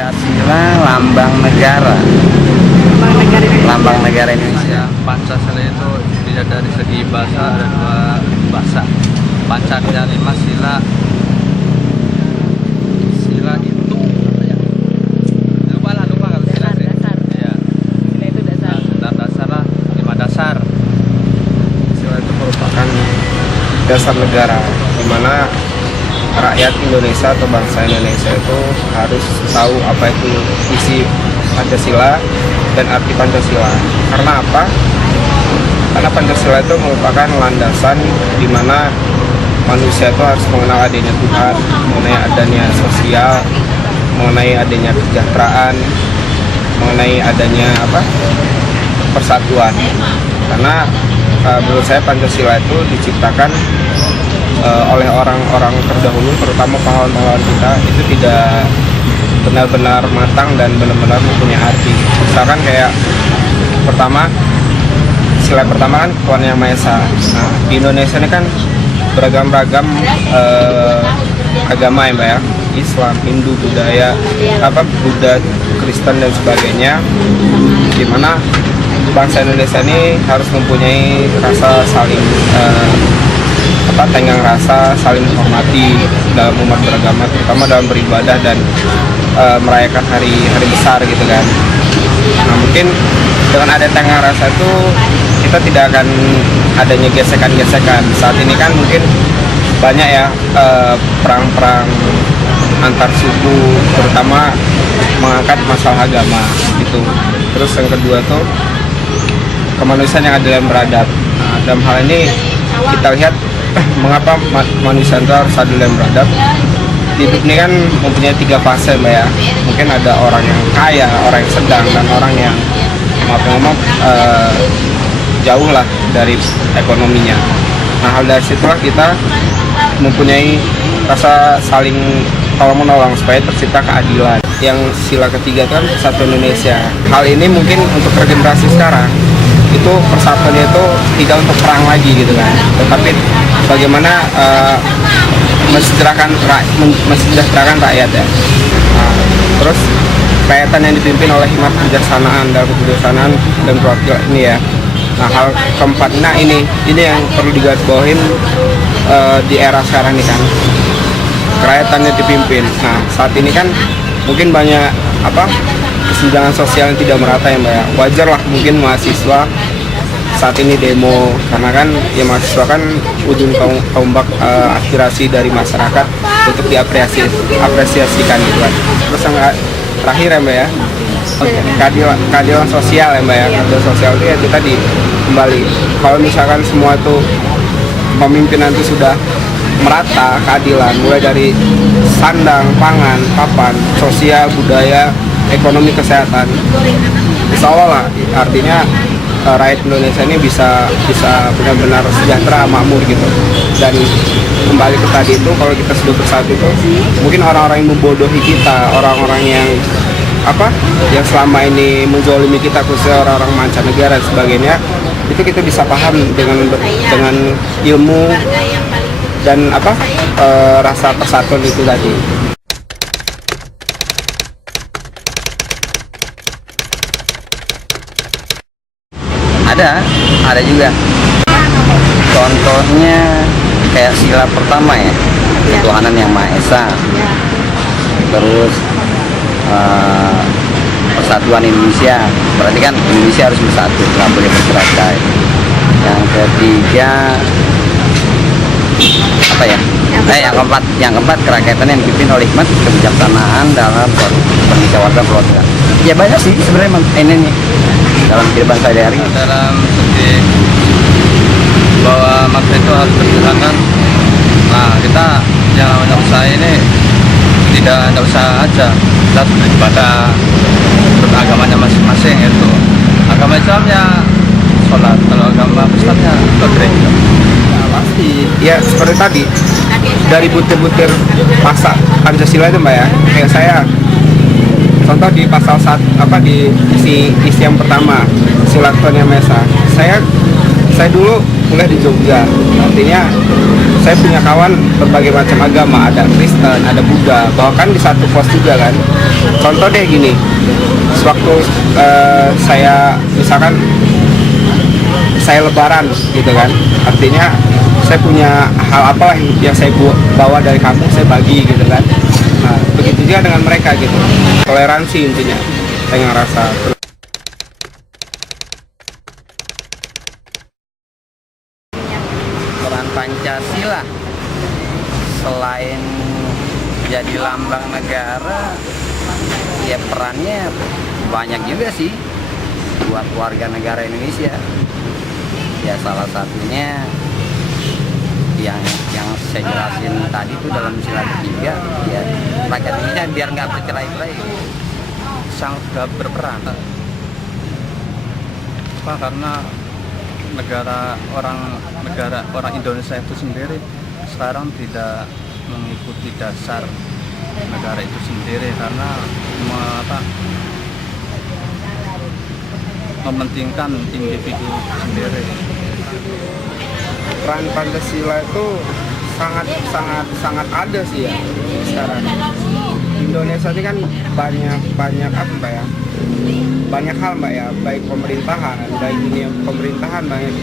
Pancasila lambang negara. Lambang negara Indonesia. Pancasila itu dilihat dari segi bahasa, ada dua bahasa. Pancasila 5 sila. Sila itu apa ya? Lupa kalau sila sih. Iya. Sila itu dasar. Dasar lah, 5 dasar. Sila itu merupakan dasar negara, di mana rakyat Indonesia atau bangsa Indonesia itu harus tahu apa itu isi Pancasila dan arti Pancasila. Karena apa? Karena Pancasila itu merupakan landasan di mana manusia itu harus mengenal adanya Tuhan, mengenai adanya sosial, mengenai adanya kesejahteraan, mengenai adanya persatuan. Karena menurut saya Pancasila itu diciptakan oleh orang-orang terdahulu, terutama pahlawan-pahlawan kita, itu tidak benar-benar matang dan benar-benar mempunyai arti. Misalkan kayak sila pertama kan Tuhan Yang Maha Esa. Nah, di Indonesia ini kan beragam-ragam agama ya Mbak ya, Islam, Hindu, Budaya, Buddha, Kristen dan sebagainya, di mana bangsa Indonesia ini harus mempunyai rasa saling tenggang rasa, saling menghormati dalam umat beragama, terutama dalam beribadah dan merayakan hari besar gitu kan. Nah, mungkin dengan ada tenggang rasa itu kita tidak akan adanya gesekan-gesekan. Saat ini kan mungkin banyak ya perang-perang antar suku, terutama mengangkat masalah agama gitu. Terus yang kedua tuh kemanusiaan yang adil dan beradab. Nah, dalam hal ini kita lihat mengapa manusia itu harus adil dan beradab. Hidup ini kan mempunyai 3 fase Mbak ya. Mungkin ada orang yang kaya, orang yang sedang, dan orang yang jauh lah dari ekonominya. Nah, hal dari situlah kita mempunyai rasa saling tolong-menolong supaya tercipta keadilan. Yang sila ketiga kan Persatuan Indonesia. Hal ini mungkin untuk generasi sekarang itu persatuannya itu tidak untuk perang lagi gitu kan, tetapi bagaimana mensejahterakan rakyat ya. Nah, terus kaitan yang dipimpin oleh hikmat kebijaksanaan dalam kebijaksanaan dan perwakilan ini ya. Nah, hal keempat, ini yang perlu digarisbawahin di era sekarang ini kan, kerakyatan yang dipimpin. Nah, saat ini kan mungkin banyak kesenjangan sosial yang tidak merata ya Mbak ya. Wajar lah mungkin mahasiswa saat ini demo, karena kan ya mahasiswa kan ujung tombak aspirasi dari masyarakat untuk diapresiasikan gitu kan. Terus yang terakhir ya Mbak ya, keadilan sosial ya Mbak ya. Keadilan sosial itu ya itu tadi, kembali kalau misalkan semua itu pemimpinan itu sudah merata keadilan, mulai dari sandang, pangan, papan, sosial, budaya, ekonomi, kesehatan, insya Allah lah, artinya rakyat Indonesia ini bisa benar-benar sejahtera, makmur gitu. Dan kembali ke tadi itu, kalau kita sudah bersatu itu, mungkin orang-orang yang membodohi kita, orang-orang yang yang selama ini menzolimi kita, khususnya orang-orang mancanegara dan sebagainya, itu kita bisa paham dengan ilmu dan rasa persatuan itu tadi. Ada juga. Contohnya kayak sila pertama ya, ketuhanan yang Maha Esa. Terus persatuan Indonesia, berarti kan Indonesia harus bersatu, nggak boleh bercerai. Yang ketiga yang keempat kerakyatan yang dipimpin oleh hikmat kebijaksanaan dalam permusyawaratan perwakilan. Ya banyak sih sebenarnya ini nih dalam kehidupan sehari-hari. Dalam segi bahwa makna itu harus dijalankan. Nah, kita yang namanya usaha ini tidak usah aja, kita harus beribadah menurut agamanya masing-masing. Itu agama Islamnya sholat, kalau agama Islamnya ke gereja. Pasti ya seperti tadi dari butir-butir pasal Pancasila itu Mbak ya, kayak saya contoh di pasal di isi yang pertama, sila Tuhan Yang Maha Esa. Saya dulu kuliah di Jogja, artinya saya punya kawan berbagai macam agama, ada Kristen, ada Buddha, bahkan di satu pos juga kan contoh deh gini, sewaktu saya misalkan saya lebaran gitu kan, artinya saya punya hal apa yang saya bawa dari kampung, saya bagi gitu kan. Nah begitu juga dengan mereka gitu, toleransi intinya saya ngerasa. Peran Pancasila selain jadi lambang negara, ya perannya banyak juga sih buat warga negara Indonesia. Ya salah satunya yang saya jelasin tadi itu dalam sila ketiga, ya rakyat Indonesia biar nggak bercerai-berai sangat berperan. Apa, karena negara orang Indonesia itu sendiri sekarang tidak mengikuti dasar negara itu sendiri karena mementingkan individu sendiri. Peran Pancasila itu sangat ada sih ya sekarang. Indonesia ini kan banyak apa ya? Banyak hal mbak ya, baik pemerintahan, baik dunia pemerintahan, baik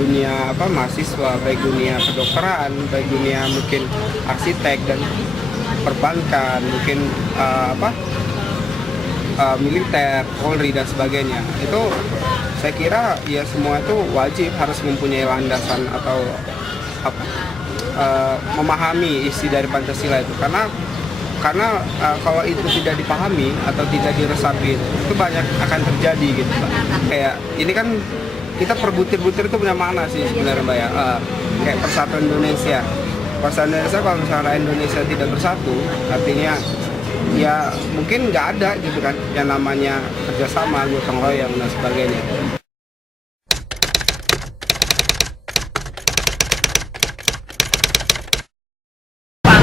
dunia mahasiswa, baik dunia kedokteran, baik dunia mungkin arsitek dan perbankan, mungkin militer, Polri dan sebagainya. Itu saya kira ya semua itu wajib harus mempunyai landasan atau memahami isi dari Pancasila itu, karena kalau itu tidak dipahami atau tidak diresapi itu banyak akan terjadi gitu Mbak. Kayak ini kan kita per butir-butir itu punya makna sih sebenarnya Mbak ya. Kayak persatuan Indonesia kalau misalnya Indonesia tidak bersatu, artinya ya mungkin nggak ada gitu kan yang namanya kerjasama, gotong royong dan sebagainya.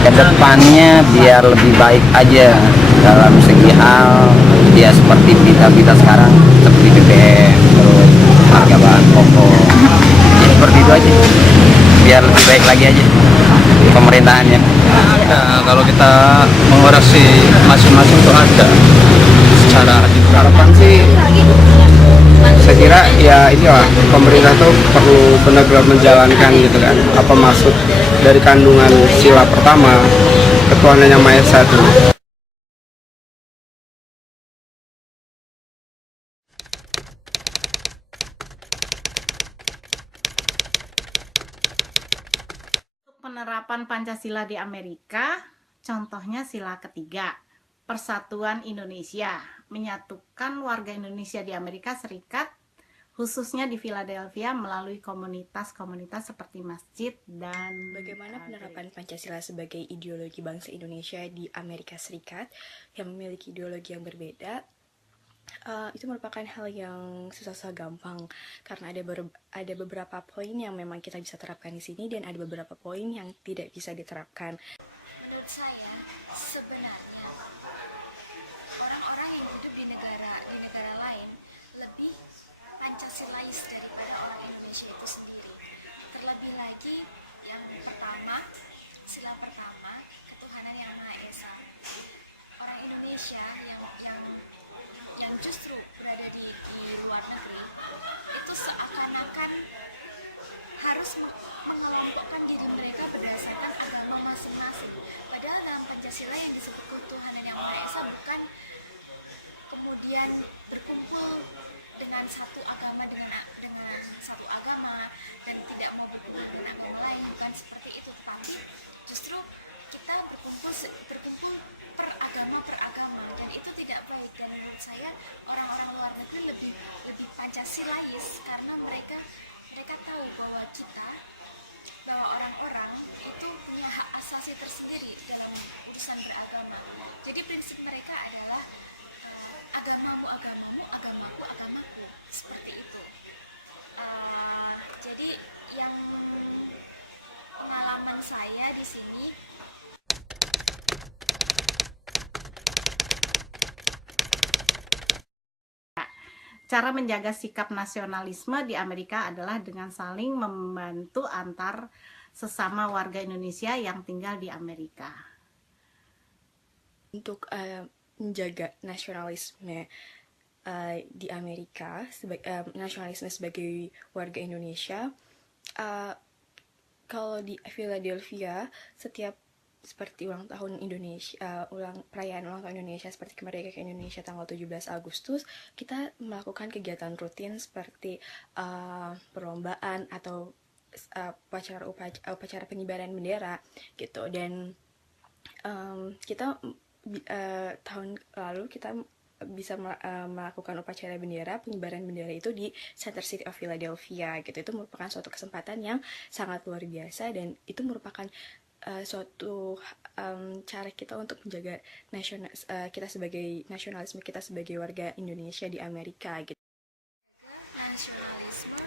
Kedepannya biar lebih baik aja dalam segi hal, ya seperti berita-berita sekarang seperti BBM, terus harga bahan pokok, ya seperti itu aja biar lebih baik lagi aja pemerintahannya. Nah, kalau kita mengoreksi masing-masing itu ada secara Harapan sih saya kira ya inilah, pemerintah tuh perlu benar-benar menjalankan gitu kan apa maksud dari kandungan sila pertama, ketuhanan yang Maha Esa itu. Penerapan Pancasila di Amerika, contohnya sila ketiga, Persatuan Indonesia, menyatukan warga Indonesia di Amerika Serikat, khususnya di Philadelphia melalui komunitas-komunitas seperti masjid dan Bagaimana penerapan Pancasila sebagai ideologi bangsa Indonesia di Amerika Serikat yang memiliki ideologi yang berbeda? Itu merupakan hal yang susah gampang karena ada beberapa poin yang memang kita bisa terapkan di sini dan ada beberapa poin yang tidak bisa diterapkan. Menurut saya sebenarnya orang-orang yang hidup di negara lain lebih Pancasilais daripada orang Indonesia itu sendiri. Terlebih lagi yang pertama, sila pertama, ketuhanan yang Maha Esa. Orang Indonesia yang justru berada di luar negeri itu seakan-akan harus mengelompokkan diri mereka berdasarkan agama masing-masing. Padahal dalam Pancasila yang disebut ketuhanan yang Maha Esa bukan kemudian berkumpul dengan satu agama dengan satu agama dan tidak mau berkumpul dengan agama lain, bukan seperti itu, tapi justru kita berkumpul per agama dan itu tidak baik. Dan menurut saya orang-orang luar negeri lebih Pancasilais karena mereka tahu bahwa orang-orang itu punya hak asasi tersendiri dalam urusan beragama. Jadi prinsip mereka adalah agamamu, agamaku, agamaku, seperti itu. Jadi yang pengalaman saya di sini, cara menjaga sikap nasionalisme di Amerika adalah dengan saling membantu antar sesama warga Indonesia yang tinggal di Amerika. Untuk menjaga nasionalisme di Amerika, nasionalisme sebagai warga Indonesia. Kalau di Philadelphia, setiap seperti ulang tahun Indonesia, perayaan ulang tahun Indonesia seperti kemerdekaan Indonesia tanggal 17 Agustus, kita melakukan kegiatan rutin seperti perlombaan atau upacara pengibaran bendera gitu. Dan kita tahun lalu kita bisa melakukan upacara bendera, pengibaran bendera itu di Center City of Philadelphia gitu. Itu merupakan suatu kesempatan yang sangat luar biasa, dan itu merupakan suatu cara kita untuk menjaga nasionalisme kita sebagai warga Indonesia di Amerika gitu. Nasionalisme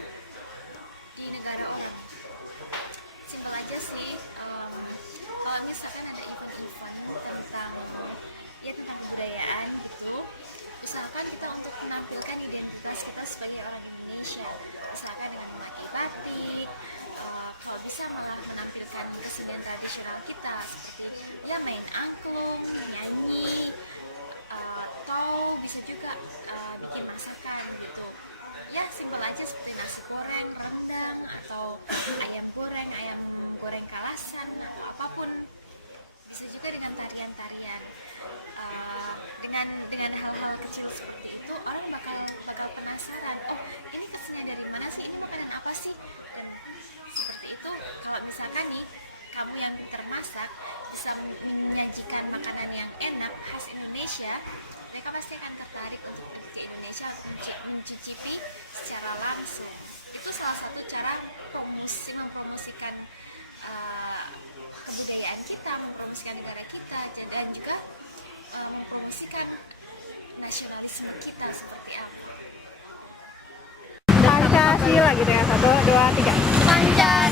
di negara orang. Simpel aja sih, kalau misalkan ada event-event tentang kebudayaan gitu, usahakan kita untuk menampilkan identitas kita sebagai orang Indonesia, misalkan dengan memakai batik, kalau bisa malah menampilkan kesenian tradisional kita seperti ya main angklung, menyanyi, atau bisa juga bikin masakan gitu. Ya simpel aja seperti nasi goreng, rendang, atau ayam goreng kalasan, atau apapun. Bisa juga dengan tarian-tarian. Dengan hal-hal kecil seperti itu, orang bakal penasaran, oh ini kesenian dari mana sih, ini makanan apa sih. Dan seperti itu, kalau misalkan nih kamu yang termasak bisa menyajikan makanan yang enak khas Indonesia, mereka pasti akan tertarik untuk pergi ke Indonesia untuk mencicipi secara langsung. Itu salah satu cara mempromosikan kebudayaan kita, mempromosikan negara kita, dan juga mempromosikan nasionalisme kita seperti apa. Pancasila gitu ya, 1, 2, 3. Pancasila.